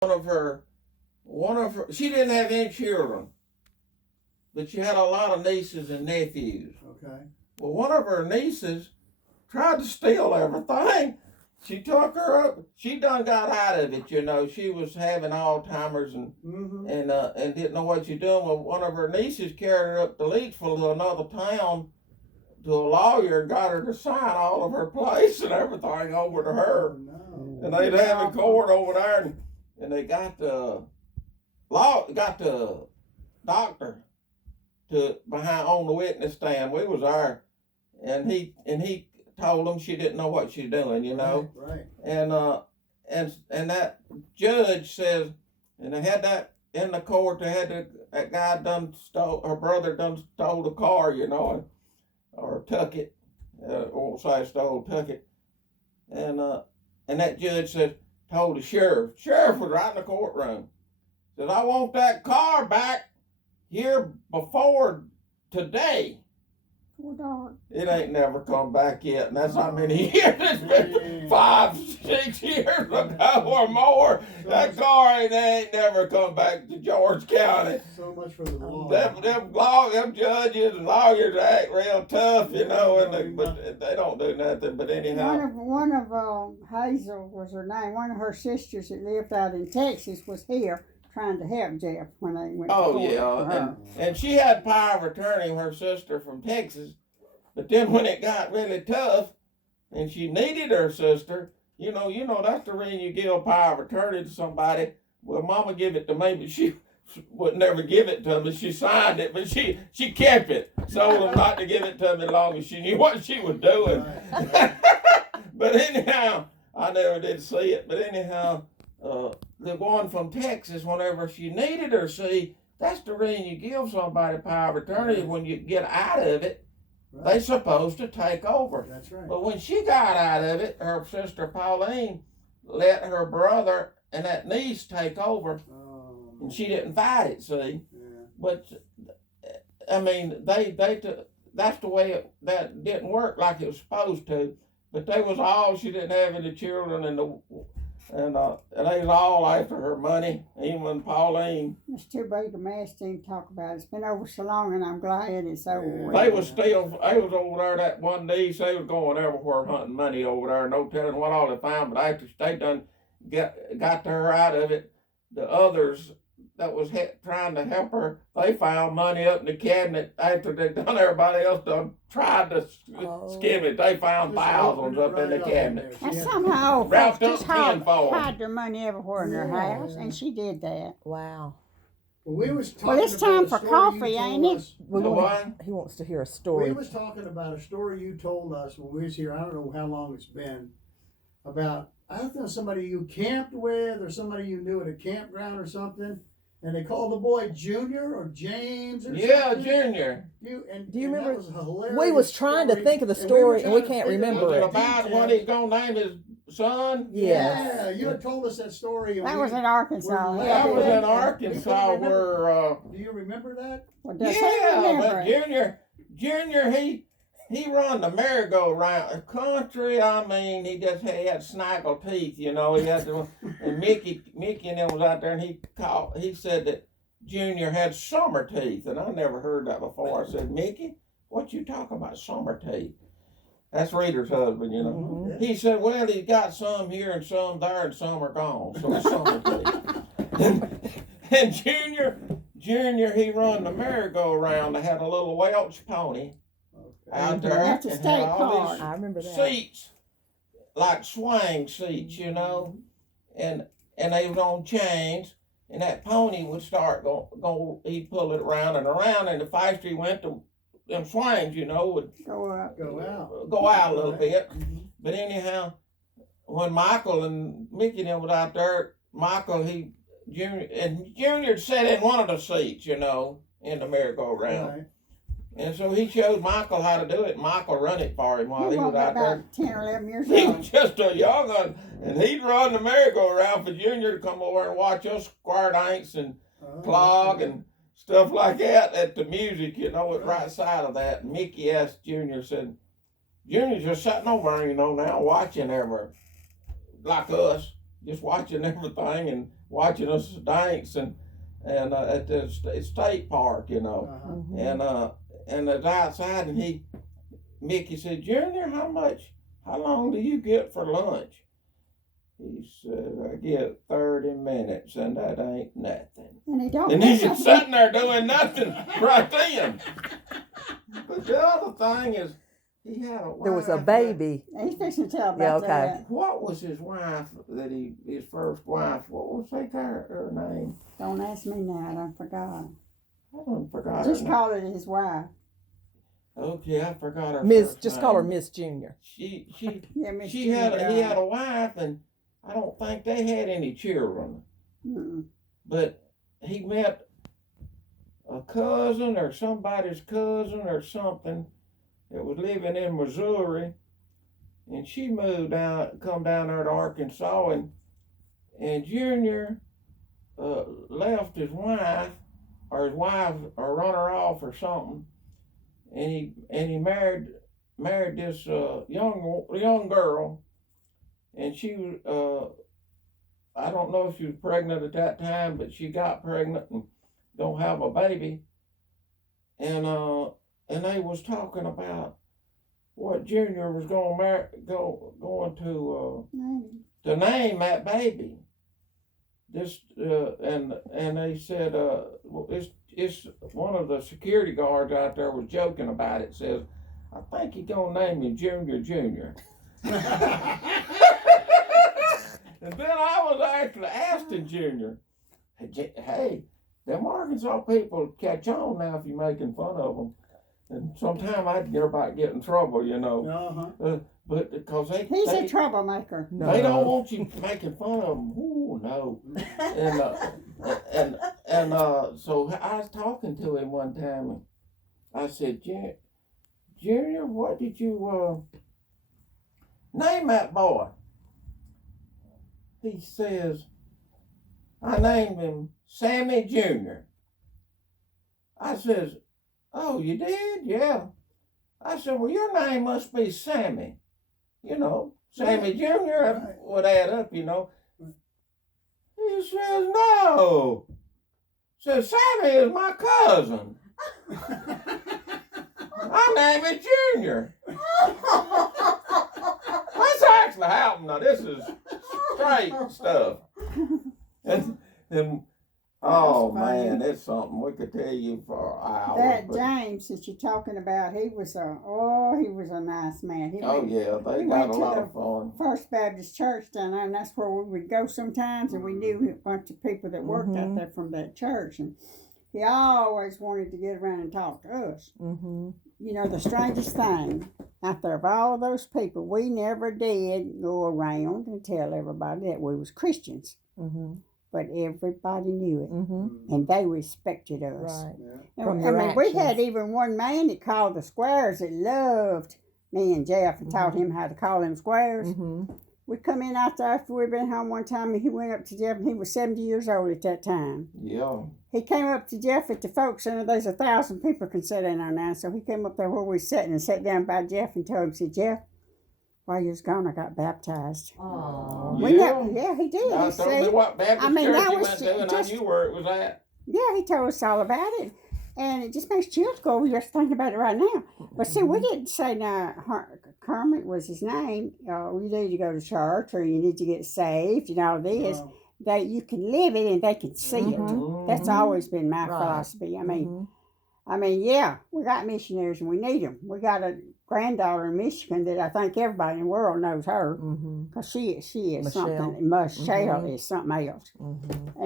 one of her, she didn't have any children, but she had a lot of nieces and nephews. Okay. Well, one of her nieces tried to steal everything. She took her up. She done got out of it, you know. She was having Alzheimer's and didn't know what she doing. Well, one of her nieces carried her up to Leedsville to another town to a lawyer and got her to sign all of her place and everything over to her. No. And they'd have in court over there, and they got the doctor to behind on the witness stand. We was there, and he told them she didn't know what she's doing, you know. Right. And that judge says, and they had that in the court. They had that guy done stole, her brother done stole the car, you know, or took it, or say stole, took it, and that judge said, told the sheriff was right in the courtroom, said, I want that car back here before today. It ain't never come back yet, and that's how many years it's been. 5, 6 years ago or more. That car ain't never come back to George County. So much for the law. Them judges and lawyers act real tough, you know, but they don't do nothing. But anyhow, one of Hazel was her name. One of her sisters that lived out in Texas was here trying to help Jeff when they went. Oh yeah, and she had power of attorney, her sister from Texas. But then when it got really tough, and she needed her sister, you know that's the reason you give power of attorney to somebody. Well, Mama give it to me, but she would never give it to me. She signed it, but she kept it. Told them not to give it to me as long as she knew what she was doing. But anyhow, I never did see it. But anyhow, the one from Texas, whenever she needed her, see, that's the reason you give somebody power of attorney. When you get out of it, they're supposed to take over. That's right. But when she got out of it, her sister Pauline let her brother and that niece take over, and she didn't fight it, see. Yeah. But, I mean, that's the way that didn't work like it was supposed to. But they was all, she didn't have any children, and they was all after her money, even Pauline. It's too big a mess to even talk about. It's been over so long, and I'm glad it's over. They was over there, that one niece, they was going everywhere hunting money over there, no telling what all they found, but after they done got her out of it, the others that was trying to help her, they found money up in the cabinet after they done everybody else done tried to skim it. They found thousands up in the cabinet. And somehow wrapped folks up just tenfold. hide their money everywhere in their house, and she did that. Wow. Well, it's time for coffee, ain't it? He wants to hear a story. We was talking about a story you told us when we was here. I don't know how long it's been. About, I don't know, somebody you camped with or somebody you knew at a campground or something. And they called the boy Junior or James or something. Junior. Do you remember? That was a hilarious we was trying to think of the story and we can't remember it. About when he's gonna name his son? Yeah, you had told us that story. That was in Arkansas. That was in Arkansas where. Do you remember that? Well, but Junior, he run the merry-go-round. The country, I mean, he had snaggle teeth, you know. He had to, and Mickey and them was out there, and he said that Junior had summer teeth, and I never heard that before. I said, Mickey, what you talking about, summer teeth? That's Rita's husband, you know. Mm-hmm. He said, well, he's got some here and some there, and some are gone, so it's summer teeth. And Junior, he run the merry-go-round. They had a little Welch pony out there. That's a state park. I remember that. Seats, like swing seats, you know, and they was on chains, and that pony would start go. He'd pull it around and around, and the faster he went, them swings, you know, would go out a little bit. Mm-hmm. But anyhow, when Michael and Mickey and them was out there, Junior sat in one of the seats, you know, in the merry-go-round. Right. And so he showed Michael how to do it. Michael run it for him while he was out there. 10 or 11 years He old. was just a young one, and he'd run the merry-go-round for Junior to come over and watch us square danks and clog and stuff like that at the music, you know, at right side of that. And Mickey asked Junior, said, Junior's just sitting over, you know, now watching like us, just watching everything and watching us dance and at the state park, you know. Uh-huh. And it's outside, and Mickey said, Junior, how long do you get for lunch? He said, I get 30 minutes, and that ain't nothing. And he don't. And he's just sitting there doing nothing right then. But the other thing is, he had a wife. There was a baby. He's fixing to tell about Yeah, okay. that. What was his wife his first wife? What was her name? Don't ask me now. I forgot. I don't forgot Just her name. call it his wife. Okay, I forgot her. Miss, first just name. call her Miss Junior. Yeah, Miss He had Junior. a wife, and I don't think they had any children. Mm-mm. But he met a cousin or somebody's cousin or something that was living in Missouri, and she come down there to Arkansas, and Junior left his wife, or his wife, or run her off or something, and he married this young girl, and she was I don't know if she was pregnant at that time, but she got pregnant and don't have a baby, and they was talking about what Junior was going to name that baby. This and they said it's one of the security guards out there was joking about it. Says, I think he's gonna name him Junior. And then I was actually asking Junior, hey, them Arkansas people catch on now if you're making fun of them. And sometimes I'd get in trouble, you know. Uh-huh. But because He's a troublemaker. they don't want you making fun of them. Ooh, no. And so I was talking to him one time, and I said, Junior, what did you name that boy? He says, I named him Sammy Jr. I says, oh, you did? Yeah. I said, well, your name must be Sammy. You know, Sammy Jr. would add up, you know. He says, no. Says, Sammy is my cousin. My name is Junior. That's actually happened. Now, this is straight stuff. And oh man, it's something we could tell you for hours. That James that you're talking about, he was a nice man. He Oh yeah, they got a lot of fun. First Baptist Church down there, and that's where we would go sometimes, and we knew a bunch of people that worked out there from that church, and he always wanted to get around and talk to us. Mm-hmm. You know, the strangest thing, out there of all those people, we never did go around and tell everybody that we was Christians. Mm-hmm. But everybody knew it, Mm-hmm. and they respected us. Right. Yeah. From And, your we actions. had even one man that called the squares that loved me and Jeff and taught him how to call them squares. Mm-hmm. We come in out there after we'd been home one time, and he went up to Jeff, and he was 70 years old at that time. Yeah. He came up to Jeff at the folk center. There's 1,000 people can sit in there now. So he came up there where we was sitting and sat down by Jeff and told him, said, Jeff, while you was gone, I got baptized. Oh. Yeah, he did. I He told me said, what Baptist I mean, church that you was went to, and just- I knew where it was at. yeah, he told us all about it. And it just makes chills go over just thinking about it right now. But see, we didn't say now Kermit was his name. You need to go to church or you need to get saved and all this. That you can live it and they can see it. Mhm. That's always been my Right. philosophy. Mm-hmm. I mean, yeah, we got missionaries and we need them. We got a granddaughter in Michigan that I think everybody in the world knows her Mm-hmm. because she is Michelle. something. Michelle Mhm. is something else. Mm-hmm.